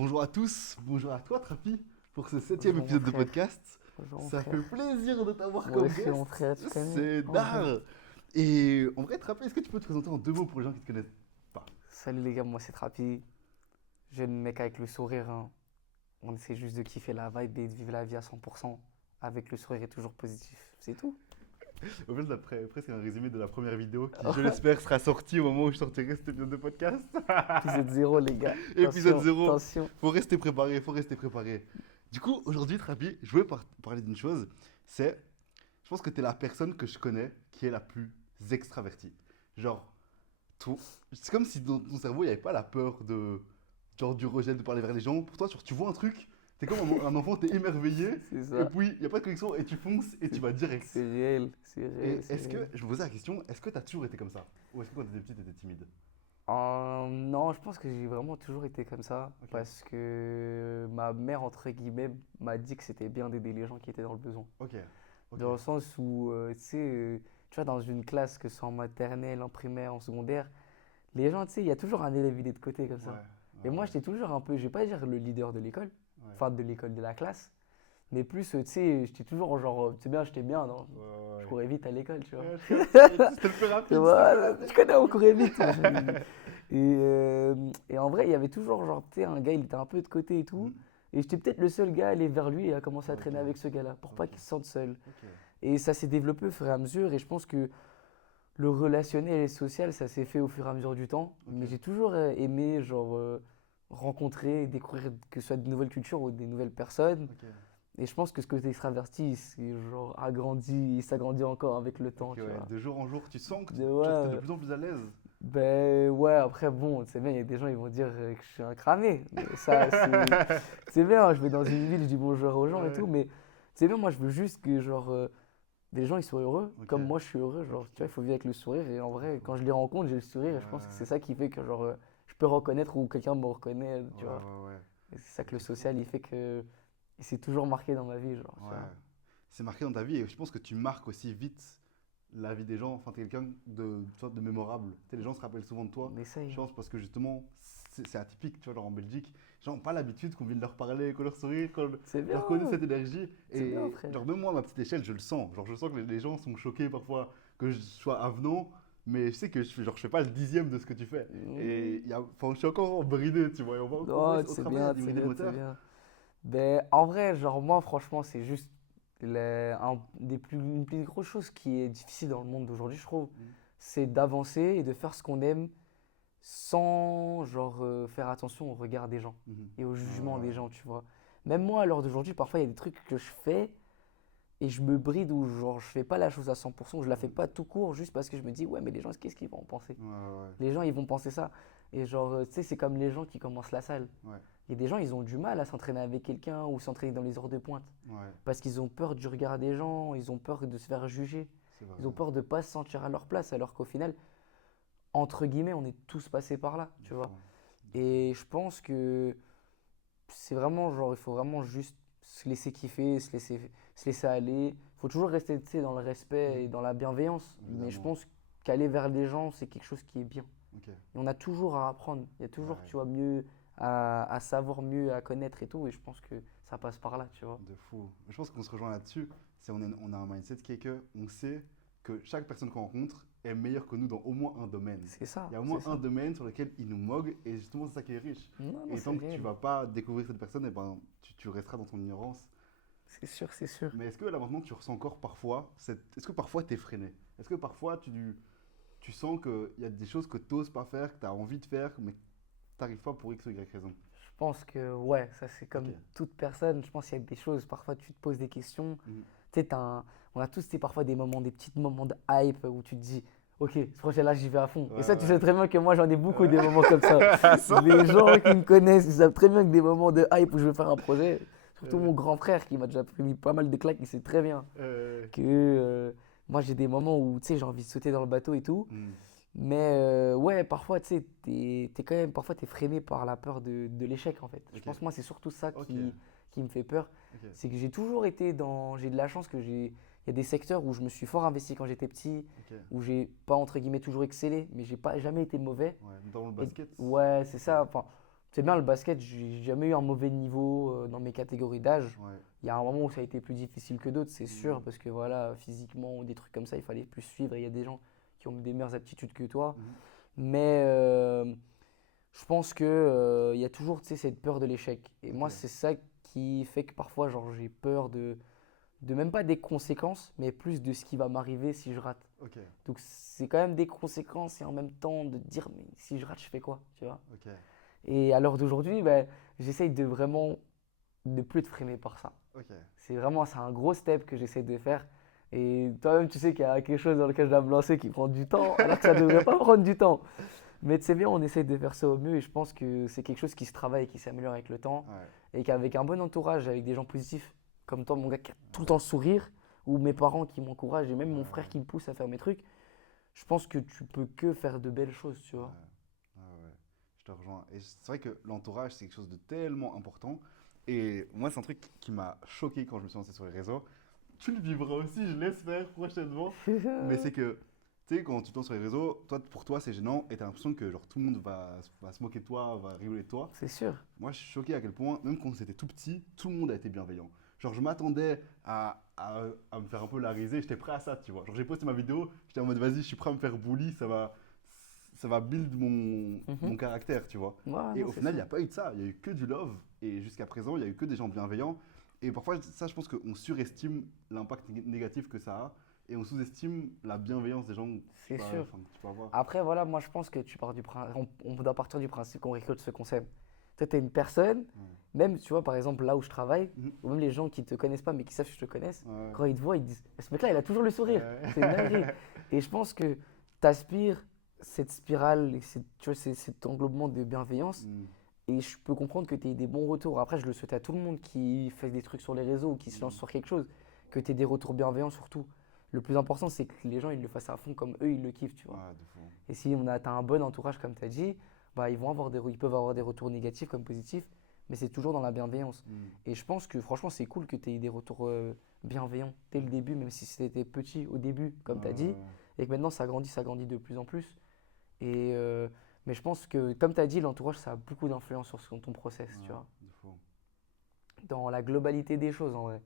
Bonjour à tous, bonjour à toi Trapi pour ce septième Bonjour mon épisode de frère. podcast. Bonjour mon Ça fait frère. plaisir de t'avoir Moi comme aussi mon guest, frère, tu connais. c'est d'art. Et en vrai Trapi, est-ce que tu peux te présenter en deux mots pour les gens qui te connaissent pas? Salut les gars, moi c'est Trapi. Jeune mec avec le sourire, hein. On essaie juste de kiffer la vibe et de vivre la vie à 100% avec le sourire et toujours positif. C'est tout. Au fait, c'est presque un résumé de la première vidéo qui, je l'espère, sera sortie au moment où je sortirai cet épisode de podcast. Épisode 0 les gars. Épisode Attention, 0. attention. Faut rester préparé, faut rester préparé. Du coup, aujourd'hui Trapi, je voulais parler d'une chose, c'est, je pense que tu es la personne que je connais qui est la plus extravertie. Genre, c'est comme si dans ton cerveau, il n'y avait pas la peur de, genre, du rejet, de parler vers les gens. Pour toi, genre, tu vois un truc, t'es comme un enfant, t'es émerveillé, C'est et ça. puis il n'y a pas de connexion, et tu fonces, et tu C'est vas direct. c'est réel. C'est Et réel. C'est est-ce que, réel. je me posais la question, est-ce que t'as toujours été comme ça? Ou est-ce que quand t'étais petit, t'étais timide? Non, je pense que j'ai vraiment toujours été comme ça Ok, parce que ma mère, entre guillemets, m'a dit que c'était bien d'aider les gens qui étaient dans le besoin. ok, ok. Dans le sens où, tu sais, tu vois, dans une classe, que ce soit en maternelle, en primaire, en secondaire, les gens, tu sais, il y a toujours un élève idée de côté comme Ouais, ça. ouais, Et moi, ouais, j'étais toujours un peu, je vais pas dire le leader de l'école, ouais, enfin de l'école de la classe, mais plus, tu sais, j'étais toujours genre, tu sais bien, j'étais bien, non? ouais, Je ouais. courais vite à l'école, tu vois. Ouais, c'était le plus Tu rapide, c'était le plus vois, rapide. tu connais, on courait vite. Et en vrai, il y avait toujours, genre, tu sais, un gars, il était un peu de côté et tout. Mhm. Et j'étais peut-être le seul gars à aller vers lui et à commencer à Ok, traîner avec ce gars-là, pour pas ok, qu'il se sente seul. ok, Et ça s'est développé au fur et à mesure. Et je pense que le relationnel et le social, ça s'est fait au fur et à mesure du temps. ok, Mais j'ai toujours aimé, genre, rencontrer et découvrir que ce soit de nouvelles cultures ou des nouvelles personnes. ok. Et je pense que ce côté extraverti, c'est genre agrandi, il s'agrandit encore avec le Ok, temps, tu ouais. vois. De jour en jour, tu sens que genre, t'es de Ouais, plus en plus à l'aise. ben ouais, après, bon, c'est bien, il y a des gens, ils vont dire que je suis un cramé. Mais ça, c'est bien, hein, je vais dans une ville, je dis bonjour aux gens et Ouais. tout. Mais c'est bien, moi, je veux juste que, genre, les gens, ils soient heureux, Ok, comme moi, je suis heureux. ok, Genre, tu vois, il faut vivre avec le sourire. Et en de vrai, fou. quand je les rencontre, j'ai le sourire. Et je pense que c'est ça qui fait que, genre, je peux reconnaître ou quelqu'un me reconnaît, Ouais, tu vois. ouais, ouais. Et c'est ça que le C'est fou. social, il fait que. Il s'est toujours marqué dans ma vie, genre, tu Ouais. vois. C'est marqué dans ta vie et je pense que tu marques aussi vite la vie des gens. Enfin, t'es quelqu'un de, tu vois, de mémorable. Tu sais, les gens se rappellent souvent de toi. On Je essaye. pense parce que justement, c'est atypique, tu vois, genre en Belgique. Les gens n'ont pas l'habitude qu'on vienne leur parler, qu'on leur sourie, qu'on C'est bien, leur connaît cette énergie. c'est bien, Et frère. genre, même moi, à ma petite échelle, je le sens. Genre, je sens que les gens sont choqués parfois que je sois avenant. Mais je sais que genre, je fais pas le dixième de ce que tu fais. Et Mmh. enfin, je suis encore bridé, tu vois. Et Non, au c'est travail à bien, c'est diminuer le bien, c'est moteur. bien. Ben, en vrai, genre, moi, franchement, c'est juste une plus grosse chose qui est difficile dans le monde d'aujourd'hui, je trouve. Mhm. C'est d'avancer et de faire ce qu'on aime sans, genre, faire attention au regard des gens Mhm. et au Ouais, jugement des ouais, gens, tu vois. Même moi, à l'heure d'aujourd'hui, parfois, il y a des trucs que je fais et je me bride ou, genre, je fais pas la chose à 100%, je la fais pas tout court juste parce que je me dis, ouais, mais les gens, qu'est-ce qu'ils vont en penser? ouais, ouais, Les gens, ils vont penser ça. Et genre, tu sais, c'est comme les gens qui commencent la salle. ouais, Il y a des gens, ils ont du mal à s'entraîner avec quelqu'un ou s'entraîner dans les heures de pointe. ouais, Parce qu'ils ont peur du regard des gens, ils ont peur de se faire juger, c'est vrai, ils ont peur de ne pas se sentir à leur place, alors qu'au final, entre guillemets, on est tous passés par là, de tu vois. fou, de fou. Et je pense que c'est vraiment genre, il faut vraiment juste se laisser kiffer, se laisser aller. Il faut toujours rester, tu sais, dans le respect et Mhm. dans la bienveillance. Mais je Évidemment, pense qu'aller vers les gens, c'est quelque chose qui est bien. ok, Et on a toujours à apprendre. Il y a toujours, ouais, tu vois, mieux à savoir, mieux à connaître et tout. Et je pense que ça passe par là, tu vois. de fou. Je pense qu'on se rejoint là-dessus. On a un mindset qui est que on sait que chaque personne qu'on rencontre est meilleure que nous dans au moins un domaine. C'est Il y ça, a au c'est moins un ça. domaine sur lequel ils nous moguent et justement c'est ça qui est riche. Non, non, Et c'est tant que tu réel. vas pas découvrir cette personne, eh ben, tu resteras dans ton ignorance. C'est sûr, c'est sûr. Mais est-ce que là maintenant tu ressens encore parfois, est-ce que parfois tu es freiné? Est-ce que parfois tu sens qu'il y a des choses que tu n'oses pas faire, que tu as envie de faire, mais tu n'arrives pas pour X ou Y raison? Je pense que, ouais, ça c'est Ok. comme toute personne. Je pense qu'il y a des choses, parfois tu te poses des questions. Mhm. Tu sais, on a tous, tu sais, parfois des moments, des petits moments de hype où tu te dis, ok, ce projet-là, j'y vais à fond. Ouais, Et ça, tu sais ouais. très bien que moi, j'en ai beaucoup des moments comme ça. Ça. Les gens qui me connaissent, ils savent très bien que des moments de hype où je veux faire un projet, surtout Euh, mon grand frère qui m'a déjà pris pas mal de claques, il sait très bien que moi, j'ai des moments où, tu sais, j'ai envie de sauter dans le bateau et tout. hmm, Mais ouais, parfois, tu sais, t'es quand même, parfois, t'es freiné par la peur de l'échec, en fait. Je ok, pense, moi, c'est surtout ça ok, qui me fait peur. ok, C'est que j'ai toujours été dans. J'ai de la chance que j'ai. Il y a des secteurs où je me suis fort investi quand j'étais petit, ok. où j'ai pas, entre guillemets, toujours excellé, mais j'ai pas jamais été mauvais. Ouais, dans le Et basket. ouais, c'est Ok, ça. Enfin, C'est bien le basket, j'ai jamais eu un mauvais niveau dans mes catégories d'âge. Ouais. Il y a un moment où ça a été plus difficile que d'autres, c'est sûr, Mhm. parce que voilà, physiquement ou des trucs comme ça, il fallait plus suivre et il y a des gens qui ont des meilleures aptitudes que toi. Mhm. Mais je pense que il y a toujours, tu sais, cette peur de l'échec. Et Ok. moi, c'est ça qui fait que parfois, genre, j'ai peur de même pas des conséquences, mais plus de ce qui va m'arriver si je rate. Ok. Donc c'est quand même des conséquences et en même temps de te dire, mais si je rate, je fais quoi, tu vois? Ok. Et à l'heure d'aujourd'hui, ben, j'essaye de vraiment ne plus être freiné par ça. Ok. C'est un gros step que j'essaie de faire. Et toi-même, tu sais qu'il y a quelque chose dans lequel je dois me lancer qui prend du temps, alors que ça ne devrait pas prendre du temps. Mais tu sais bien, on essaie de faire ça au mieux et je pense que c'est quelque chose qui se travaille et qui s'améliore avec le temps. Ouais. Et qu'avec un bon entourage, avec des gens positifs, comme toi, mon gars, qui a tout le Ouais. temps le sourire, ou mes parents qui m'encouragent et même mon frère Ouais. qui me pousse à faire mes trucs, je pense que tu peux que faire de belles choses, tu Ouais. vois. Ouais, ouais. Je te rejoins. Et c'est vrai que l'entourage, c'est quelque chose de tellement important. Et moi, c'est un truc qui m'a choqué quand je me suis lancé sur les réseaux. Tu le vivras aussi, je l'espère, prochainement. Mais c'est que, tu sais, quand tu te lances sur les réseaux, toi, pour toi, c'est gênant et t'as l'impression que genre, tout le monde va se moquer de toi, va rigoler de toi. C'est sûr. Moi, je suis choqué à quel point, même quand c'était tout petit, tout le monde a été bienveillant. Genre, je m'attendais à me faire un peu la risée, j'étais prêt à ça, tu vois. Genre, j'ai posté ma vidéo, j'étais en mode, vas-y, je suis prêt à me faire bully, ça va build Mhm. mon caractère, tu vois. Ouais, Et non, au c'est final, il n'y sûr. a pas eu de ça, il y a eu que du love. Et jusqu'à présent, il y a eu que des gens bienveillants. Et parfois, ça, je pense qu'on surestime l'impact négatif que ça a. Et on sous-estime la bienveillance des gens que C'est sûr. que tu peux avoir. Après, voilà, moi je pense que tu pars du on doit partir du principe qu'on récolte ce qu'on sème. Toi, tu es une personne, Ouais. même, tu vois, par exemple, là où je travaille, Mhm. ou même les gens qui te connaissent pas mais qui savent que je te connaisse, Ouais. quand ils te voient, ils te disent, ce mec-là, il a toujours le sourire. C'est une dinguerie. Ouais. Et je pense que tu aspires cette spirale, et tu vois, cet englobement de bienveillance. Mm. Et je peux comprendre que tu aies des bons retours. Après, je le souhaite à tout le monde qui fait des trucs sur les réseaux ou qui se lance Mm. sur quelque chose, que tu aies des retours bienveillants surtout. Le plus important, c'est que les gens, ils le fassent à fond comme eux, ils le kiffent, tu vois. Ouais, de fou. Et si t'as un bon entourage, comme tu as dit, bah, ils peuvent avoir des retours négatifs comme positifs, mais c'est toujours dans la bienveillance. Mm. Et je pense que franchement, c'est cool que tu aies eu des retours bienveillants dès le début, même si c'était petit au début, comme tu as dit, et que maintenant ça grandit de plus en plus. Et, mais je pense que, comme tu as dit, l'entourage, ça a beaucoup d'influence sur ton process, tu Ouais, vois. de fou. Dans la globalité des choses, en vrai.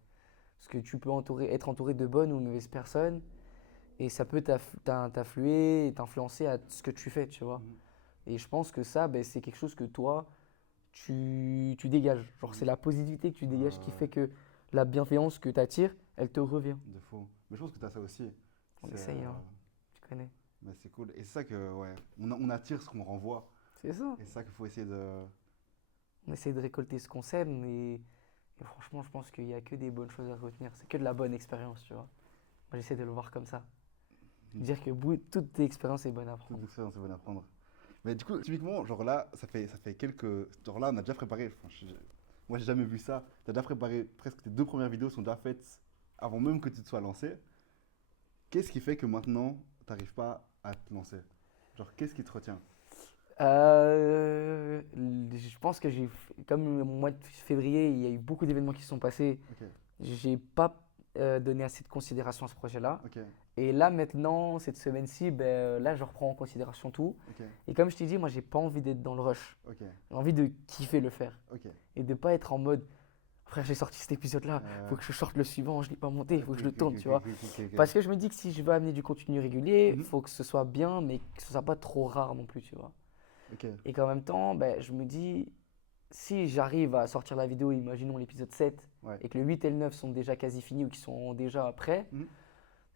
Parce que tu peux être entouré de bonnes ou de mauvaises personnes, et ça peut t'influer et t'influencer à ce que tu fais, tu vois. Mm. Et je pense que ça, ben, c'est quelque chose que toi, tu dégages. Genre, c'est Mm. la positivité que tu dégages qui Ouais, fait que la bienveillance que tu attires, elle te revient. de fou. Mais je pense que tu as ça aussi. On C'est essaye, hein. Tu connais. mais c'est cool. Et c'est ça que, ouais, on attire ce qu'on renvoie. C'est ça. Et c'est ça qu'il faut essayer de. On essaye de récolter ce qu'on sème et franchement, je pense qu'il n'y a que des bonnes choses à retenir. C'est que de la bonne expérience, tu vois. Moi, j'essaie de le voir comme ça. Dire que toute expérience est bonne à Toute prendre. expérience est bonne à prendre. Mais du coup, typiquement, genre là, ça fait quelques. Genre là, on a déjà préparé. Enfin, moi, j'ai jamais vu ça. Tu as déjà préparé presque tes deux premières vidéos sont déjà faites avant même que tu te sois lancé. Qu'est-ce qui fait que maintenant, tu n'arrives pas à te lancer? Genre, qu'est-ce qui te retient? Je pense que comme le mois de février, il y a eu beaucoup d'événements qui se sont passés. Ok, J'ai pas donné assez de considération à ce projet-là. ok, Et là, maintenant, cette semaine-ci, ben, là, je reprends en considération tout. ok, Et comme je t'ai dit, moi, j'ai pas envie d'être dans le rush. ok, J'ai envie de kiffer le faire. ok. Et de pas être en mode, frère, j'ai sorti cet épisode-là, faut que je sorte le suivant, je l'ai pas monté, il faut que je le tourne, tu vois. Parce que je me dis que si je veux amener du contenu régulier, il Mhm. faut que ce soit bien, mais que ce soit pas trop rare non plus, tu vois. Ok, Et qu'en même temps, ben, je me dis, si j'arrive à sortir la vidéo, imaginons l'épisode 7, ouais. et que le 8 et le 9 sont déjà quasi finis ou qui sont déjà prêts, Mhm.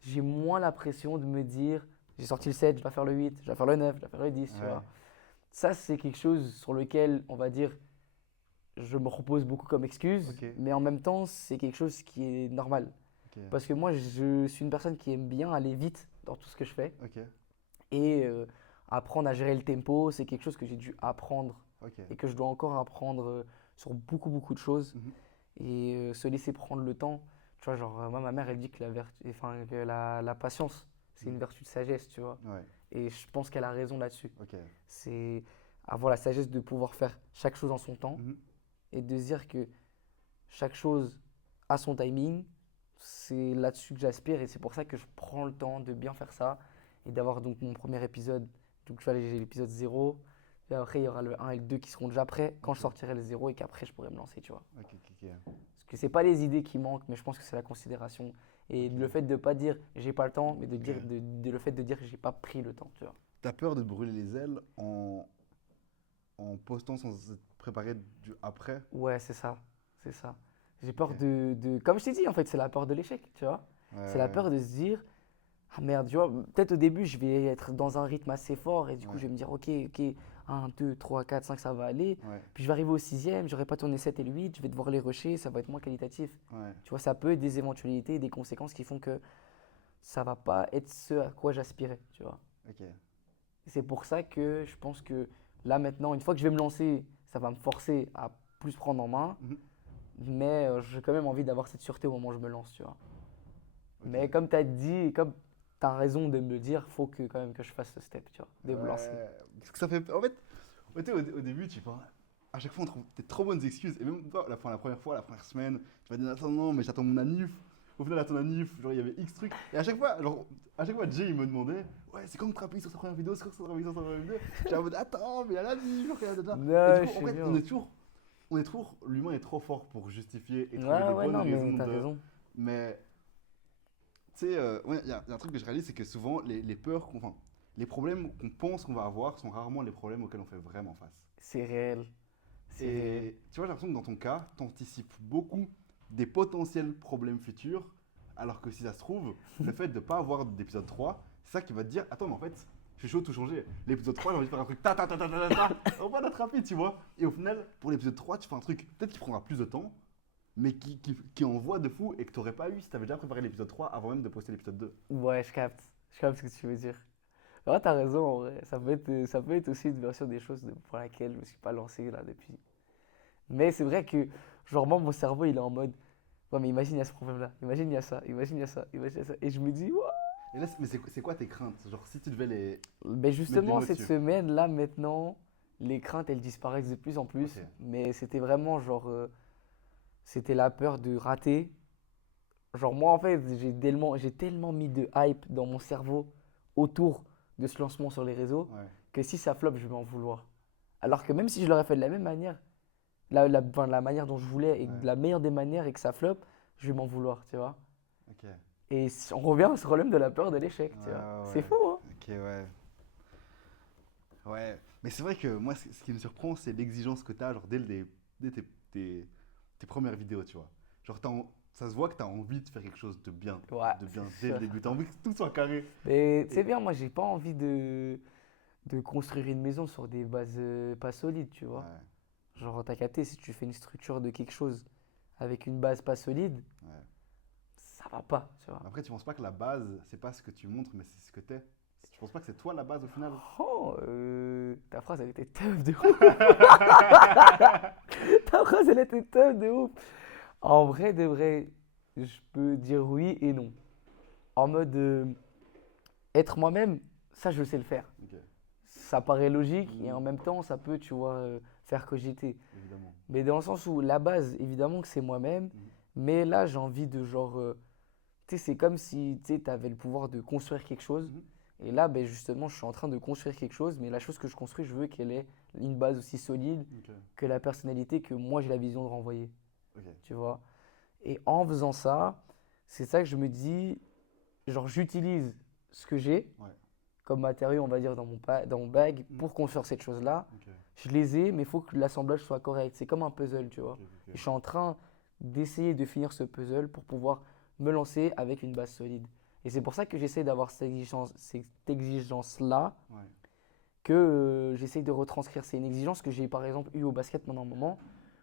j'ai moins la pression de me dire, j'ai sorti le 7, je dois faire le 8, je dois faire le 9, je dois faire le 10, tu Ouais, vois. Ça, c'est quelque chose sur lequel, on va dire, je me repose beaucoup comme excuse, ok, mais en même temps, c'est quelque chose qui est normal. ok, Parce que moi, je suis une personne qui aime bien aller vite dans tout ce que je fais. ok, Et apprendre à gérer le tempo, c'est quelque chose que j'ai dû apprendre ok. et que je dois encore apprendre sur beaucoup, beaucoup de choses. Mhm. Et se laisser prendre le temps. Tu vois, genre, moi, ma mère, elle dit que que la patience, c'est une Mhm. vertu de sagesse, tu vois. Ouais, Et je pense qu'elle a raison là-dessus. ok. C'est avoir la sagesse de pouvoir faire chaque chose en son temps Mhm. et de se dire que chaque chose a son timing. C'est là-dessus que j'aspire et c'est pour ça que je prends le temps de bien faire ça et d'avoir donc mon premier épisode. Donc tu vois, j'ai l'épisode 0, Et après, il y aura le 1 et le 2 qui seront déjà prêts quand je sortirai le 0 et qu'après, je pourrai me lancer, tu vois. Ok, ok, ok. Parce que c'est pas les idées qui manquent, mais je pense que c'est la considération. Et Ok. le fait de pas dire j'ai pas le temps, mais Ok. le fait de dire que j'ai pas pris le temps, tu vois. T'as peur de te brûler les ailes en postant sans être préparé du après? Ouais, c'est ça. C'est ça. J'ai peur Ok. Comme je t'ai dit, en fait, c'est la peur de l'échec, tu vois. C'est la Ouais, peur de se dire, ah merde, tu vois, peut-être au début, je vais être dans un rythme assez fort et du coup, ouais, je vais me dire, ok, ok, 1, 2, 3, 4, 5, ça va aller. ouais, Puis je vais arriver au sixième, j'aurai pas tourné 7 et le 8, je vais devoir les rusher, ça va être moins qualitatif. ouais. Tu vois, ça peut être des éventualités, des conséquences qui font que ça va pas être ce à quoi j'aspirais, tu vois. Ok. Et c'est pour ça que je pense que là maintenant, une fois que je vais me lancer, ça va me forcer à plus prendre en main, Mhm. mais j'ai quand même envie d'avoir cette sûreté au moment où je me lance, tu vois. Ok. Mais comme tu as dit, et comme tu as raison de me le dire, faut que quand même que je fasse ce step, tu vois, de me lancer. Ouais. Parce que ça fait. En fait, au début, tu vois, à chaque fois, on trouve des trop bonnes excuses. Et même toi, la première fois, la première semaine, tu vas dire attends, non, mais j'attends mon anniv. Au final, à ton anniv, genre, il y avait X trucs. Et à chaque fois, Jay, il me demandait ouais, c'est quand Trappy sur sa première vidéo, c'est quand Trappy sur sa première vidéo. J'étais en mode attends, mais il y a l'anniv, regarde là. Et du Non, coup, je en sais fait, bien. l'humain est trop fort pour justifier et trouver Ouais, des ouais, bonnes non, mais raisons t'as de. raison. Mais tu sais, ouais, y a un truc que je réalise, c'est que souvent, les peurs, enfin, les problèmes qu'on pense qu'on va avoir sont rarement les problèmes auxquels on fait vraiment face. C'est réel. C'est réel. Et tu vois, j'ai l'impression que dans ton cas, tu anticipes beaucoup des potentiels problèmes futurs, alors que si ça se trouve, le fait de ne pas avoir d'épisode 3, c'est ça qui va te dire attends, mais en fait, je suis chaud de tout changer. L'épisode 3, j'ai envie de faire un truc ta ta ta ta ta ta ta, on va l'attraper, tu vois. Et au final, pour l'épisode 3, tu fais un truc peut-être qui prendra plus de temps, mais qui envoie de fou et que tu n'aurais pas eu si tu avais déjà préparé l'épisode 3 avant même de poster l'épisode 2. Ouais, je capte. Je capte ce que tu veux dire. Ouais, t'as raison, en vrai. Ça peut être aussi une version des choses pour laquelle je me suis pas lancé là depuis. Mais c'est vrai que, genre, moi, mon cerveau, il est en mode, ouais, mais imagine, il y a ce problème-là. Imagine, il y a ça. Imagine, il y a ça. Imagine, il y a ça. Et je me dis, ouais. Et là, mais c'est quoi tes craintes? Genre, si tu devais les Mais mettre des justement, mots cette dessus. semaine, là, maintenant, les craintes, elles disparaissent de plus en Ok, plus. Mais c'était vraiment, genre, c'était la peur de rater. Genre, moi, en fait, j'ai tellement mis de hype dans mon cerveau autour de ce lancement sur les réseaux ouais, que si ça flop, je vais m'en vouloir. Alors que même si je l'aurais fait de la même manière, enfin, la manière dont je voulais et de ouais, la meilleure des manières et que ça flop, je vais m'en vouloir, tu vois. ok. Et on revient à ce problème de la peur de l'échec, Ouais, tu vois. ouais, C'est ouais. fou, hein? Ok, ouais. Ouais. Mais c'est vrai que moi, ce qui me surprend, c'est l'exigence que tu as, genre, dès tes premières vidéos, tu vois. Genre, ça se voit que tu as envie de faire quelque chose Ouais, de c'est bien dès le sûr. début. Tu as envie que tout soit carré. Mais c'est Et, bien, moi, j'ai pas envie de construire une maison sur des bases pas solides, tu vois. ouais, Genre, t'as capté, si tu fais une structure de quelque chose avec une base pas solide, ouais. ça va pas, tu vois. Après, tu penses pas que la base, c'est pas ce que tu montres, mais c'est ce que t'es. Tu penses pas que c'est toi la base au final? Oh, ta phrase, elle était tough de ouf. Ta phrase, elle était tough de ouf. En vrai, de vrai, je peux dire oui et non. En mode, être moi-même, ça, je sais le faire. Ok, Ça paraît logique et en hmm, même temps, ça peut, tu vois, faire cogiter. évidemment. Mais dans le sens où la base, évidemment que c'est moi-même, Mhm, mais là, j'ai envie de genre, tu sais, c'est comme si tu avais le pouvoir de construire quelque chose. mhm, Et là, ben, justement, je suis en train de construire quelque chose, mais la chose que je construis, je veux qu'elle ait une base aussi solide ok, que la personnalité que moi j'ai la vision de renvoyer, ok, tu vois. Et en faisant ça, c'est ça que je me dis, genre j'utilise ce que j'ai ouais, comme matériau, on va dire, dans mon bag hmm, pour construire cette chose-là. ok, Je les ai, mais il faut que l'assemblage soit correct. C'est comme un puzzle, tu vois. ok, Et ok, je suis en train d'essayer de finir ce puzzle pour pouvoir me lancer avec une base solide. Et c'est pour ça que j'essaie d'avoir cette exigence-là ouais, que j'essaye de retranscrire. C'est une exigence que j'ai par exemple eu au basket pendant un moment.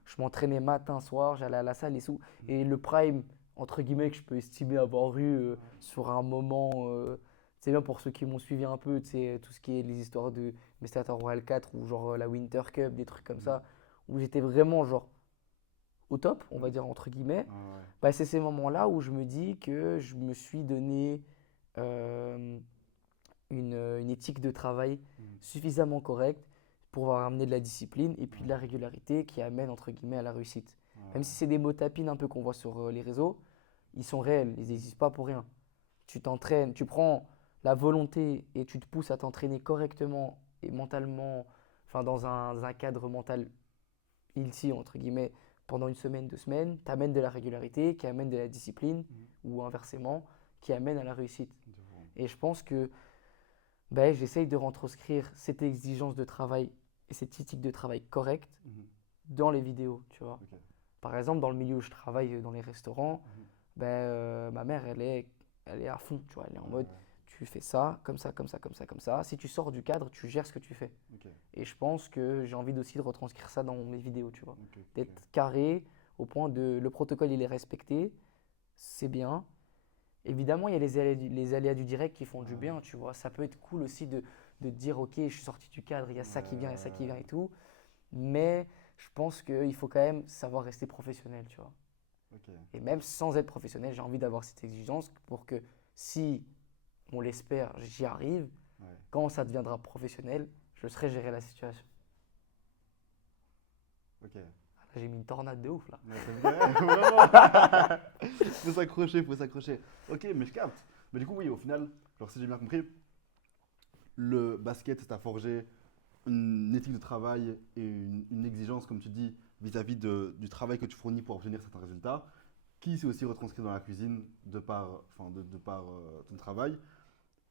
Je m'entraînais matin, soir, j'allais à la salle et tout. hmm, Et le prime, entre guillemets, que je peux estimer avoir eu ouais, sur un moment, c'est bien pour ceux qui m'ont suivi un peu, tu sais, tout ce qui est les histoires de Mr. Royal 4 ou genre la Winter Cup, des trucs comme hmm, ça, où j'étais vraiment genre au top, on va hmm, dire entre guillemets. ouais, ouais, Bah, c'est ces moments-là où je me dis que je me suis donné euh, une éthique de travail hmm, suffisamment correcte pour pouvoir amener de la discipline et puis de la ouais, régularité qui amène entre guillemets à la réussite. Même ouais, si c'est des mots tapines un peu qu'on voit sur les réseaux, ils sont réels, ils n'existent pas pour rien. Tu t'entraînes, tu prends la volonté et tu te pousses à t'entraîner correctement et mentalement, enfin, dans un cadre mental healthy, entre guillemets, pendant une semaine, 2 semaines, t'amènes de la régularité, qui amène de la discipline, ou inversement, qui amène à la réussite. Et je pense que ben, j'essaye de retranscrire cette exigence de travail et cette éthique de travail correcte dans les vidéos, tu vois. Ok. Par exemple, dans le milieu où je travaille, dans les restaurants, ben, ma mère, elle est à fond, tu vois. Elle est en mode, tu fais ça, comme ça, comme ça, comme ça, comme ça. Si tu sors du cadre, tu gères ce que tu fais. Ok. Et je pense que j'ai envie aussi de retranscrire ça dans mes vidéos, tu vois. Ok. D'être carré au point de le protocole, il est respecté, c'est bien. Évidemment, il y a les aléas du direct qui font du bien, tu vois. Ça peut être cool aussi de dire, ok, je suis sorti du cadre, il y a ça qui vient, il y a ça qui vient et tout. Mais je pense qu'il faut quand même savoir rester professionnel, tu vois. Ok. Et même sans être professionnel, j'ai envie d'avoir cette exigence pour que si, on l'espère, j'y arrive, Ouais. quand ça deviendra professionnel, je saurai gérer la situation. Ok. Là, j'ai mis une tornade de ouf, là. Ouais, vraiment. Faut s'accrocher. Ok, mais je capte. Mais du coup, oui, au final, genre si j'ai bien compris, le basket t'a forgé une éthique de travail et une exigence, comme tu dis, vis-à-vis du travail que tu fournis pour obtenir certains résultats, qui s'est aussi retranscrit dans la cuisine de par ton travail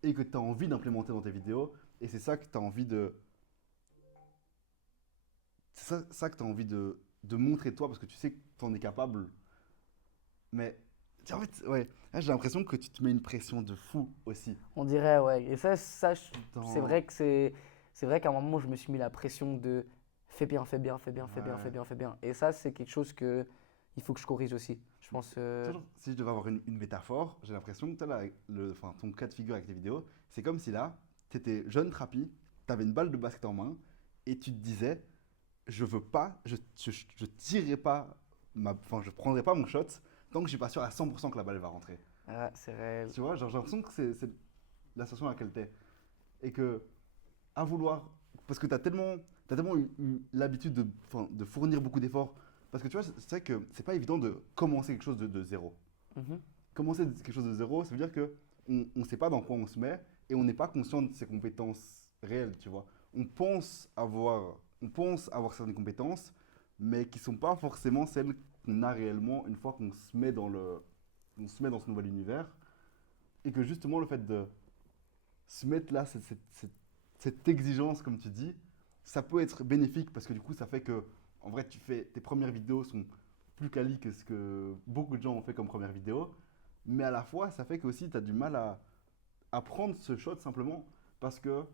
et que tu as envie d'implémenter dans tes vidéos. Et c'est ça que tu as envie de. C'est ça que tu as envie de montrer toi parce que tu sais que tu en es capable. Mais en fait, ouais, là, j'ai l'impression que tu te mets une pression de fou aussi. On dirait, ouais. Et c'est Dans... vrai que c'est vrai qu'à un moment, je me suis mis la pression de fais bien, fais bien, fais bien, fais bien, fais Ouais. bien, fais bien. Et ça, c'est quelque chose que il faut que je corrige aussi. Je pense. Toujours, si je devais avoir une métaphore, j'ai l'impression que toi, là, ton cas de figure avec tes vidéos, c'est comme si là, tu étais jeune trappy, tu avais une balle de basket en main et tu te disais, je veux pas, je tirerai pas, enfin, je prendrai pas mon shot tant que je suis pas sûr à 100% que la balle va rentrer. Ah, c'est réel. Tu vois, genre, j'ai l'impression que c'est la situation à laquelle tu es. Et que, à vouloir, parce que t'as tellement eu l'habitude de fournir beaucoup d'efforts. Parce que tu vois, c'est vrai que c'est pas évident de commencer quelque chose de zéro. Mhm. Commencer quelque chose de zéro, ça veut dire que on ne sait pas dans quoi on se met et on n'est pas conscient de ses compétences réelles, tu vois. On pense avoir certaines compétences, mais qui ne sont pas forcément celles qu'on a réellement une fois qu'on se met on se met dans ce nouvel univers. Et que justement, le fait de se mettre là, cette exigence, comme tu dis, ça peut être bénéfique parce que du coup, ça fait que, en vrai, tes premières vidéos sont plus quali que ce que beaucoup de gens ont fait comme première vidéo. Mais à la fois, ça fait que aussi, tu as du mal à prendre ce shot simplement parce que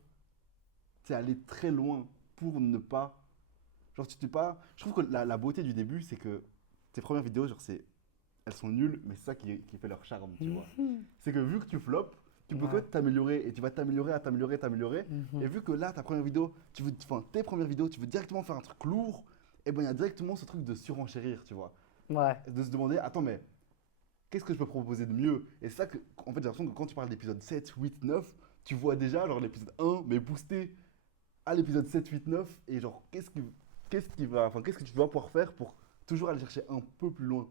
tu es allé très loin pour ne pas. Genre, tu t'es pas. Je trouve que la beauté du début, c'est que tes premières vidéos, genre, elles sont nulles, mais c'est ça qui fait leur charme, tu vois. C'est que vu que tu flops, tu peux que Ouais. t'améliorer et tu vas t'améliorer à t'améliorer, t'améliorer. Et Mhm. vu que là, ta première vidéo, enfin, tes premières vidéos, tu veux directement faire un truc lourd, et ben il y a directement ce truc de surenchérir, tu vois. Ouais. De se demander, attends, mais qu'est-ce que je peux proposer de mieux? Et c'est ça que, en fait, j'ai l'impression que quand tu parles d'épisode 7, 8, 9, tu vois déjà, genre, l'épisode 1, mais boosté à l'épisode 7, 8, 9, et genre, qu'est-ce que tu dois pouvoir faire pour toujours aller chercher un peu plus loin?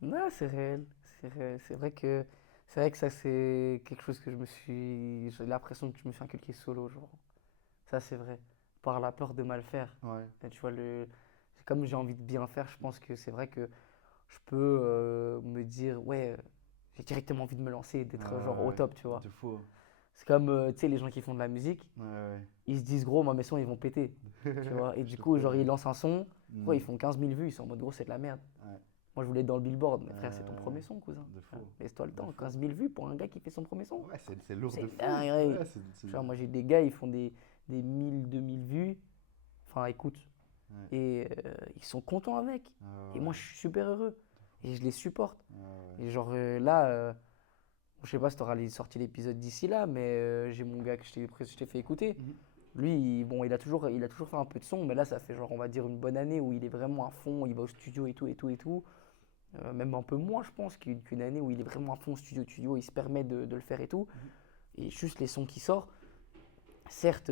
Non, c'est réel. C'est réel. C'est vrai que ça, c'est quelque chose que j'ai l'impression que je me suis inculqué solo, genre. Ça, c'est vrai. Par la peur de mal faire. Ouais. Et tu vois, comme j'ai envie de bien faire, je pense que c'est vrai que je peux me dire, ouais, j'ai directement envie de me lancer et d'être genre au Ouais, top, tu vois. de fou. C'est comme, tu sais, les gens qui font de la musique, Ouais, ouais. ils se disent, gros, moi, mes sons, ils vont péter, tu vois. Et Je du te coup, genre, ils promets. lancent un son, gros, Hmm. ils font 15 000 vues, ils sont en mode, gros, c'est de la merde. Ouais. Moi, je voulais être dans le billboard, mais frère, c'est ton premier son, cousin. De Frère, fou. laisse-toi le De temps, fou. 15 000 vues pour un gars qui fait son premier son. Ouais, c'est lourd C'est de une fou. dinguerie. Ouais, Genre, moi, j'ai des gars, ils font des 1000, 2000 vues. Enfin, écoute. Ouais. Et ils sont contents avec. Et moi, Ouais, je suis super heureux. Et je les supporte. ouais. Et genre, là, je sais pas si tu auras sorti l'épisode d'ici là, mais j'ai mon gars que je t'ai fait écouter. Mhm. Lui, bon, il a toujours fait un peu de son, mais là, ça fait genre, on va dire, une bonne année où il est vraiment à fond, il va au studio et tout, et tout, et tout. Même un peu moins, je pense, qu'une année où il est vraiment à fond studio, il se permet de le faire et tout. Mhm. Et juste les sons qui sortent, certes,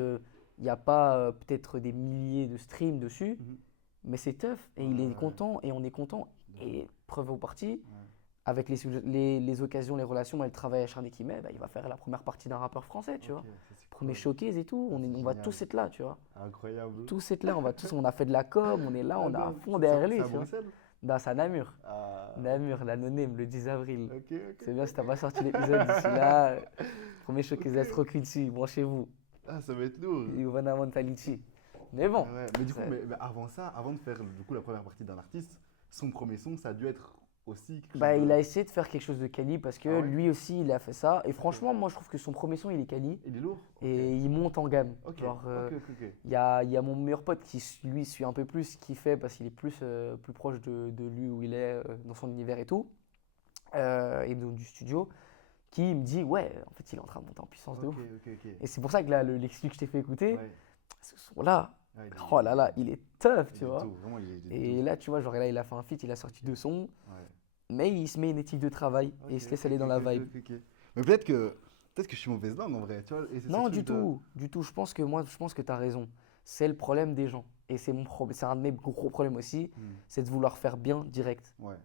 il n'y a pas peut-être des milliers de streams dessus, Mhm. mais c'est tough et il est Ouais, content et on est content. de fou. Et preuve au parti, Ouais. avec les occasions, les relations et le travail acharné qu'il met, bah, il va faire la première partie d'un rappeur français, tu vois. Ok, ça c'est Premier cool. showcase et tout, Ça, c'est on va génial. tous être là, tu vois. Incroyable. Tous être là, on a fait de la com, on est là, Ah on est à non, fond c'est derrière c'est lui, à tu vois. Bruxelles? Dans sa Namur. Ah, Namur, la Noname, le 10 avril. ok, C'est bien ok, si t'as pas sorti l'épisode d'ici là. Premier ok. showcase Ok. d'Astro Quincy, branchez-vous. Ah, ça va être lourd. Ivana Mentality. Mais bon, Ouais, mais du coup, ça- mais avant ça, avant de faire du coup la première partie d'un artiste, son premier son, ça a dû être aussi quelque chose bah, il de. a essayé de faire quelque chose de quali parce que Ah ouais? lui aussi il a fait ça. Et Ok. franchement, moi je trouve que son premier son il est quali Il est lourd? Ok. et il monte en gamme. Ok, Genre, ok, ok, ok. il y a mon meilleur pote qui lui suit un peu plus ce qu'il fait parce qu'il est plus proche de lui où il est dans son univers et tout. Et du studio, qui me dit ouais, en fait il est en train de monter en puissance de Ok, ouf. ok, ok. Et c'est pour ça que là, l'exclu que je t'ai fait écouter, Ouais. ce son-là, Ouais, oh là là, il est tough, il tu est vois. tout, vraiment, il est Et tout. là, tu vois, genre là, il a fait un feat, il a sorti deux sons, Ouais. mais il se met une éthique de travail et Ok, il se laisse ok, aller dans ok, la ok, vibe. ok, ok. Mais peut-être que je suis mauvaise langue en vrai, tu vois, et c'est ce Non, truc de. du tout. Je pense que tu as raison. C'est le problème des gens. Et c'est mon problème, c'est un de mes gros problèmes aussi, Hmm, c'est de vouloir faire bien direct. ouais,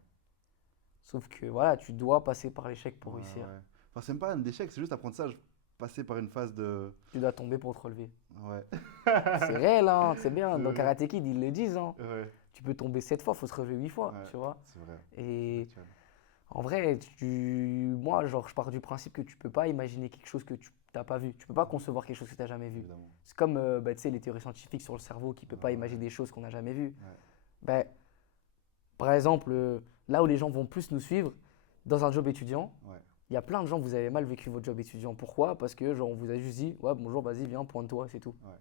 Sauf que voilà, tu dois passer par l'échec ouais, pour réussir. ouais. Enfin, c'est même pas un échec, c'est juste apprentissage. Passer par une phase de. Tu dois tomber pour te relever. Ouais. C'est réel, hein, c'est bien. C'est Dans vrai. Karate Kid, ils le disent, hein. Ouais, Tu peux tomber 7 fois, faut se relever 8 fois, ouais, tu vois. c'est vrai. C'est Et factuel. en vrai, moi, genre, je pars du principe que tu peux pas imaginer quelque chose que tu n'as pas vu. Tu peux pas concevoir quelque chose que tu n'as jamais vu. Évidemment. C'est comme, bah, tu sais, les théories scientifiques sur le cerveau qui ne peut Ouais, pas ouais, imaginer des choses qu'on n'a jamais vues. ouais. Ben, par exemple, là où les gens vont plus nous suivre, dans un job étudiant, Ouais. il y a plein de gens, vous avez mal vécu votre job étudiant. Pourquoi? Parce que, genre, on vous a juste dit, ouais, bonjour, vas-y, viens, pointe-toi, c'est tout. Ouais.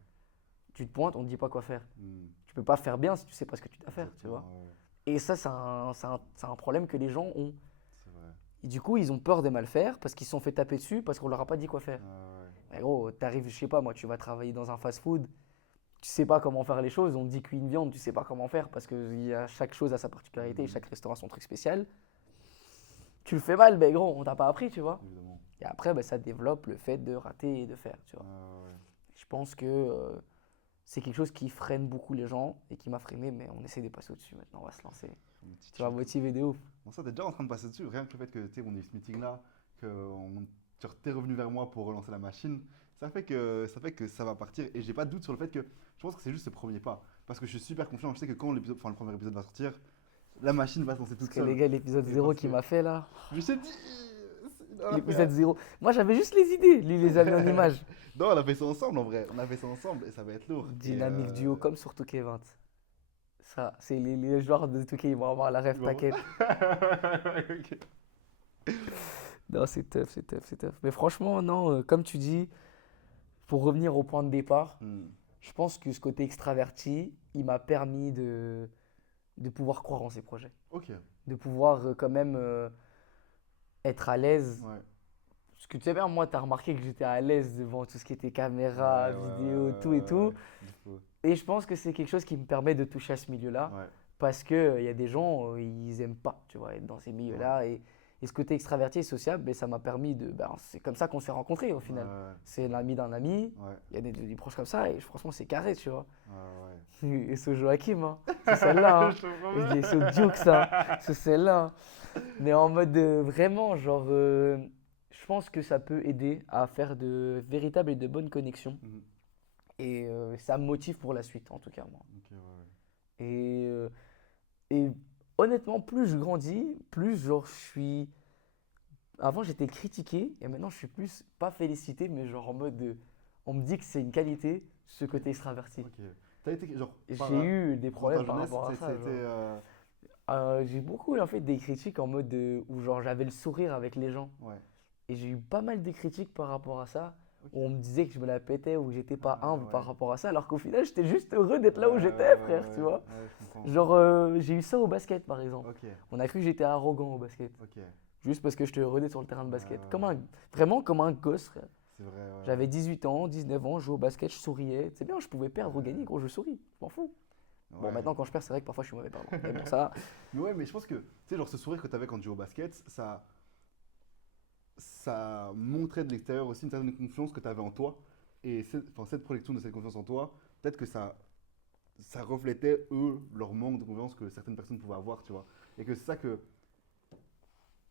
Tu te pointes, on ne te dit pas quoi faire. Hmm, Tu peux pas faire bien si tu sais pas ce que tu dois faire, tu vois. exactement, ouais. Et ça, c'est un problème que les gens ont. C'est vrai. Et du coup, ils ont peur de mal faire parce qu'ils se sont fait taper dessus parce qu'on leur a pas dit quoi faire. Ouais. Mais gros, t'arrives, je sais pas, moi, tu vas travailler dans un fast-food, tu sais pas comment faire les choses, on te dit cuit une viande, tu sais pas comment faire parce que chaque chose a sa particularité et Mhm, chaque restaurant a son truc spécial. Tu le fais mal, ben gros, on t'a pas appris, tu vois. évidemment. Et après, ben, ça développe le fait de rater et de faire, tu vois. Ouais. Je pense que c'est quelque chose qui freine beaucoup les gens et qui m'a freiné, mais on essaie de passer au-dessus maintenant, on va se lancer. Un petit Tu vas chill. motiver de ouf. Bon, ça, t'es déjà en train de passer dessus. Rien que le fait que, tu sais, on ait eu ce meeting-là, que t'es revenu vers moi pour relancer la machine, ça fait que ça va partir. Et j'ai pas de doute sur le fait que je pense que c'est juste ce premier pas. Parce que je suis super confiant. Je sais que quand le premier épisode va sortir, la machine va se lancer Parce toute que les seule. gars, l'épisode Et 0 parce qu'il que. m'a fait là, Mais je t'ai dit, on a l'épisode fait. 0. Moi, j'avais juste les idées, lui, il les a mis en image. Non, on a fait ça ensemble en vrai. On a fait ça ensemble et ça va être lourd. Et Dynamique duo comme sur 2K20. Ça, c'est les joueurs de 2K, ils vont avoir la rêve, Bon. t'inquiète. Ok. Non, c'est tough, c'est tough, c'est tough. Mais franchement, non, comme tu dis, pour revenir au point de départ, Hmm. je pense que ce côté extraverti, il m'a permis de pouvoir croire en ces projets. Ok. De pouvoir quand même être à l'aise. Ouais. Parce que tu sais bien, moi, tu as remarqué que j'étais à l'aise devant tout ce qui était caméra, Ouais, ouais, vidéo, tout et tout. ouais. Du coup. Et je pense que c'est quelque chose qui me permet de toucher à ce milieu-là. Ouais. Parce qu'il y a des gens, ils aiment pas, tu vois, être dans ces Ouais. milieux-là. Et ce côté extraverti et sociable, ben, ça m'a permis de. Ben, c'est comme ça qu'on s'est rencontrés au final. Ouais. C'est l'ami d'un ami, Ouais. il y a des proches comme ça, et franchement, c'est carré, tu vois. Ouais. Et ce Joachim, hein, c'est celle-là. Hein. Je te Je promets. dis, ce Duke, ça, c'est celle-là. Hein. Mais en mode vraiment, genre, je pense que ça peut aider à faire de véritables et de bonnes connexions. Mhm. Et ça me motive pour la suite, en tout cas, moi. Ok, ouais. Et, euh, et honnêtement, plus je grandis, plus genre je suis. Avant, j'étais critiqué et maintenant, je suis plus pas félicité, mais genre en mode. On me dit que c'est une qualité, ce côté extraverti. Ok. T'as été, genre, J'ai eu des dans ta problèmes par jeunesse, rapport à ça. c'était. Genre. J'ai beaucoup en fait des critiques en mode où genre j'avais le sourire avec les gens. Ouais. Et j'ai eu pas mal de critiques par rapport à ça, Ok. où on me disait que je me la pétais ou que j'étais pas Ah, humble par ouais. rapport à ça, alors qu'au final, j'étais juste heureux d'être là où Ouais, j'étais, ouais, frère, tu vois. ouais, je comprends. Genre, j'ai eu ça au basket, par exemple. Ok, On a cru que j'étais arrogant au basket. ok. Juste parce que j'étais heureux d'être sur le terrain de basket. Ouais, Comme ouais. vraiment comme un gosse, frère. C'est vrai, ouais. J'avais 18 ans, 19 ans, je jouais au basket, je souriais. C'est bien, je pouvais perdre ou gagner, gros, je souris. Je m'en fous. Bon, Ouais. maintenant, quand je perds, c'est vrai que parfois, je suis mauvais perdant. Mais bon, ça, Mais ouais, mais je pense que, tu sais, genre ce sourire que t'avais quand tu jouais au basket, ça montrait de l'extérieur aussi une certaine confiance que t'avais en toi. Et enfin, cette projection de cette confiance en toi, peut-être que ça reflétait, eux, leur manque de confiance que certaines personnes pouvaient avoir, tu vois. Et que c'est ça que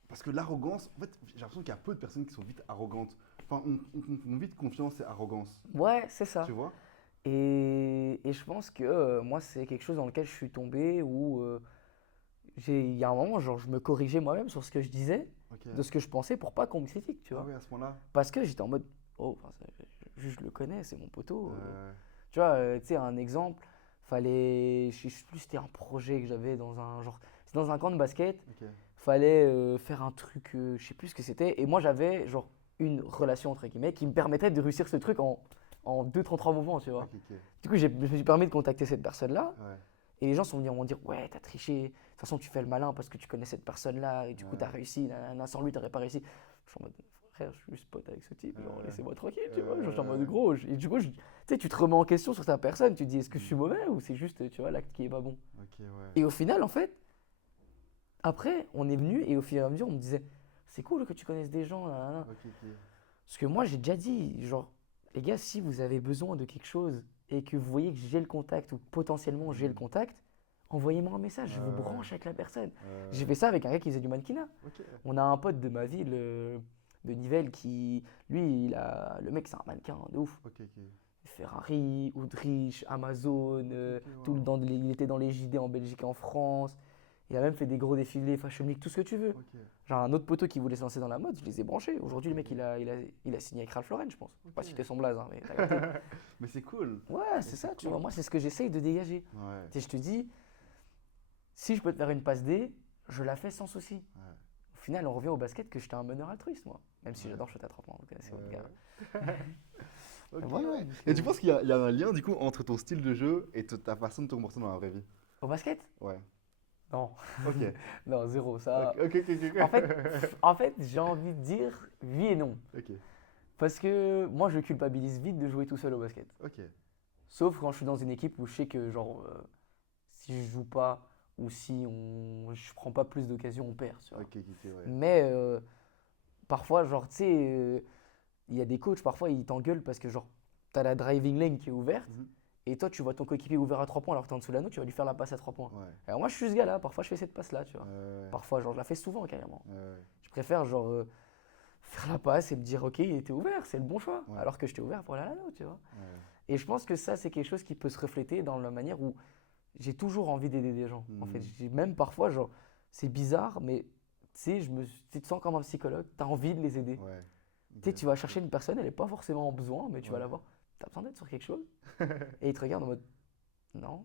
Parce que l'arrogance, en fait, j'ai l'impression qu'il y a peu de personnes qui sont vite arrogantes. Enfin, on confond vite confiance et arrogance. Ouais, c'est ça. Tu vois? Et je pense que moi, c'est quelque chose dans lequel je suis tombé où il y a un moment, genre, je me corrigeais moi-même sur ce que je disais, Ok. de ce que je pensais pour pas qu'on me critique, tu Ah vois. oui, à ce moment-là. Parce que j'étais en mode, oh, enfin, je le connais, c'est mon poteau. Euh, Tu vois, tu sais, un exemple, je sais plus, c'était un projet que j'avais dans un genre, c'est dans un camp de basket, ok. fallait faire un truc, je sais plus ce que c'était, et moi j'avais genre une relation entre guillemets qui me permettait de réussir ce truc en 2-3 mouvements, tu vois. Ok, ok. Du coup, je me suis permis de contacter cette personne-là, Ouais. et les gens sont venus me dire, ouais, t'as triché, de toute façon tu fais le malin parce que tu connais cette personne-là, et du coup Ouais. t'as réussi, nanana, sans lui t'aurais pas réussi. Je suis en mode, frère, je suis juste pote avec ce type, genre, Ouais. laissez-moi tranquille, tu vois. Genre, je suis en mode Ouais. gros, et du coup, tu sais, tu te remets en question sur ta personne, tu te dis, est-ce que je suis mauvais ou c'est juste, tu vois, l'acte qui est pas bon. Ok, ouais. Et au final, en fait, après, on est venu et au fur et à mesure, on me disait, c'est cool que tu connaisses des gens, nanana. Ok, ok. Parce que moi, j'ai déjà dit, genre, les gars, si vous avez besoin de quelque chose et que vous voyez que j'ai le contact ou potentiellement j'ai le contact, envoyez-moi un message, je vous Ouais. branche avec la personne. Euh, J'ai fait ça avec un gars qui faisait du mannequinat. Ok. On a un pote de ma ville, de Nivelles, qui, lui, le mec, c'est un mannequin de ouf. Ok, ok. Ferrari, Autriche, Amazon, Ok, tout wow. il était dans les JD en Belgique et en France. Il a même fait des gros défilés, Fashion Week, tout ce que tu veux. Ok. Genre un autre poteau qui voulait se lancer dans la mode, je les ai branchés. Aujourd'hui, le mec, Ok. il a signé avec Ralph Lauren, je pense. Je vais pas Ok. citer son blaze, hein, mais t'as capté. Mais c'est cool. Ouais, Mais c'est c'est ça, tu cool. vois. Moi, c'est ce que j'essaye de dégager. Ouais. Tu sais, je te dis, si je peux te faire une passe D, je la fais sans souci. Ouais. Au final, on revient au basket que j'étais un meneur altruiste, moi. Même si Ouais. j'adore shooter à 3 points, donc c'est autre gars. Ok, Voilà, ouais. donc, Et tu penses qu'il y a un lien du coup entre ton style de jeu et ta façon de te comporter dans la vraie vie? Au basket? Ouais. Non. Ok. Non, zéro. Ok, Ça. ok, ok. En fait, en fait, j'ai envie de dire oui et non. Ok, Parce que moi, je culpabilise vite de jouer tout seul au basket. ok. Sauf quand je suis dans une équipe où je sais que, genre, si je joue pas ou si je prends pas plus d'occasions, on perd, tu vois. Ok, ok, ouais. Mais parfois, genre, tu sais, il y a des coachs, parfois, ils t'engueulent parce que, genre, t'as la driving lane qui est ouverte Mhm. et toi, tu vois ton coéquipier ouvert à 3 points alors que t'es en dessous de l'anneau, tu vas lui faire la passe à 3 points. Ouais. Alors moi, je suis ce gars-là, parfois, je fais cette passe-là, tu vois. Ouais. Parfois, genre, je la fais souvent, carrément. Ouais. Je préfère, genre, faire la passe et me dire, ok, il était ouvert, c'est le bon choix. Ouais. Alors que j'étais ouvert pour aller à l'anneau, tu vois. Ouais. Et je pense que ça, c'est quelque chose qui peut se refléter dans la manière où j'ai toujours envie d'aider des gens. En fait, Mhm. j'ai même parfois, genre, c'est bizarre, mais tu sais, tu te sens comme un psychologue, tu as envie de les aider. Ouais. Tu sais, Ok. tu vas chercher une personne, elle n'est pas forcément en besoin, mais tu vas Ouais. la voir. Tu as besoin d'aide sur quelque chose? Et ils te regardent en mode, non,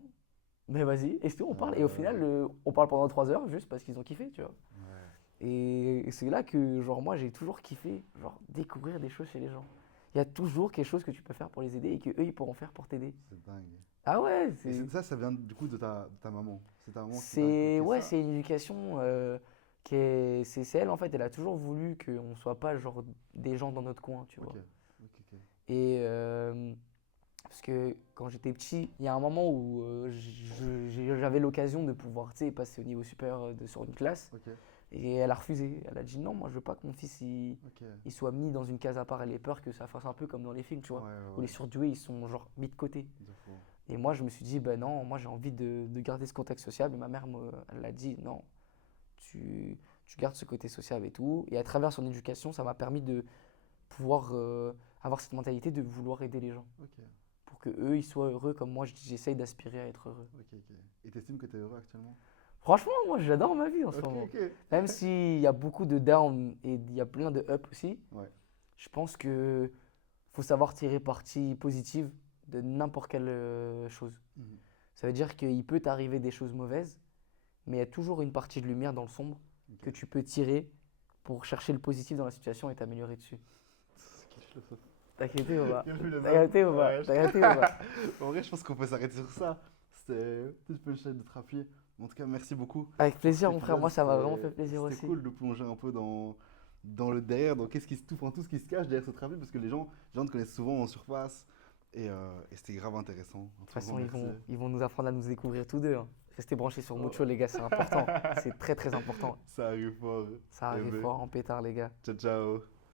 mais vas-y. Et c'est tout, on parle. Et au final, on parle pendant 3 heures juste parce qu'ils ont kiffé, tu vois. Ouais. Et c'est là que, genre, moi, j'ai toujours kiffé, genre, découvrir des choses chez les gens. Il y a toujours quelque chose que tu peux faire pour les aider et que eux ils pourront faire pour t'aider. C'est dingue. Ah ouais, Et ça vient du coup de ta maman. C'est ta maman qui t'a c'est inculqué ouais, ça? c'est une éducation c'est elle en fait, elle a toujours voulu qu'on soit pas genre des gens dans notre coin, tu vois. Ok. Ok, ok. Et parce que quand j'étais petit, il y a un moment où j'avais l'occasion de pouvoir, tu sais, passer au niveau supérieur sur une classe. Ok. Et elle a refusé. Elle a dit non, moi je veux pas que mon fils Ok. il soit mis dans une case à part. Elle a peur que ça fasse un peu comme dans les films, tu Ouais, vois, ouais, où les ouais. surdoués ils sont genre mis de côté. De fou. Et moi je me suis dit, ben non, moi j'ai envie de garder ce contact sociable. Et ma mère, elle l'a dit, non, tu gardes ce côté sociable et tout. Et à travers son éducation, ça m'a permis de pouvoir avoir cette mentalité de vouloir aider les gens. Ok. Pour que eux ils soient heureux comme moi j'essaye d'aspirer à être heureux. Ok, ok. Et t'estimes que t'es heureux actuellement? Franchement, moi j'adore ma vie en ce Ok, moment. ok. Même s'il y a beaucoup de down et il y a plein de up aussi, Ouais. je pense que faut savoir tirer parti positif de n'importe quelle chose. Mhm. Ça veut dire qu'il peut t'arriver des choses mauvaises, mais il y a toujours une partie de lumière dans le sombre Ok. que tu peux tirer pour chercher le positif dans la situation et t'améliorer dessus. Quel philosophe. T'as capté ou pas? Quel philosophe. T'as capté ou pas? Ouais, T'as capté ou pas? En vrai, je pense qu'on peut s'arrêter sur ça. C'était une petite chaîne de trappier. En tout cas, merci beaucoup. Avec plaisir, Cet mon frère. épisode. Moi, ça m'a vraiment fait plaisir C'était aussi. cool de plonger un peu dans le derrière, dans qu'est-ce qui se tout, enfin, tout ce qui se cache derrière ce trappier, parce que les gens te connaissent souvent en surface. Et c'était grave intéressant. De toute façon, Merci. ils vont nous apprendre à nous découvrir tous deux, hein. Restez branchés sur Mucho, les gars, c'est important. C'est très, très important. Ça arrive fort. Ça Eh arrive ben, fort en pétard, les gars. ciao, ciao.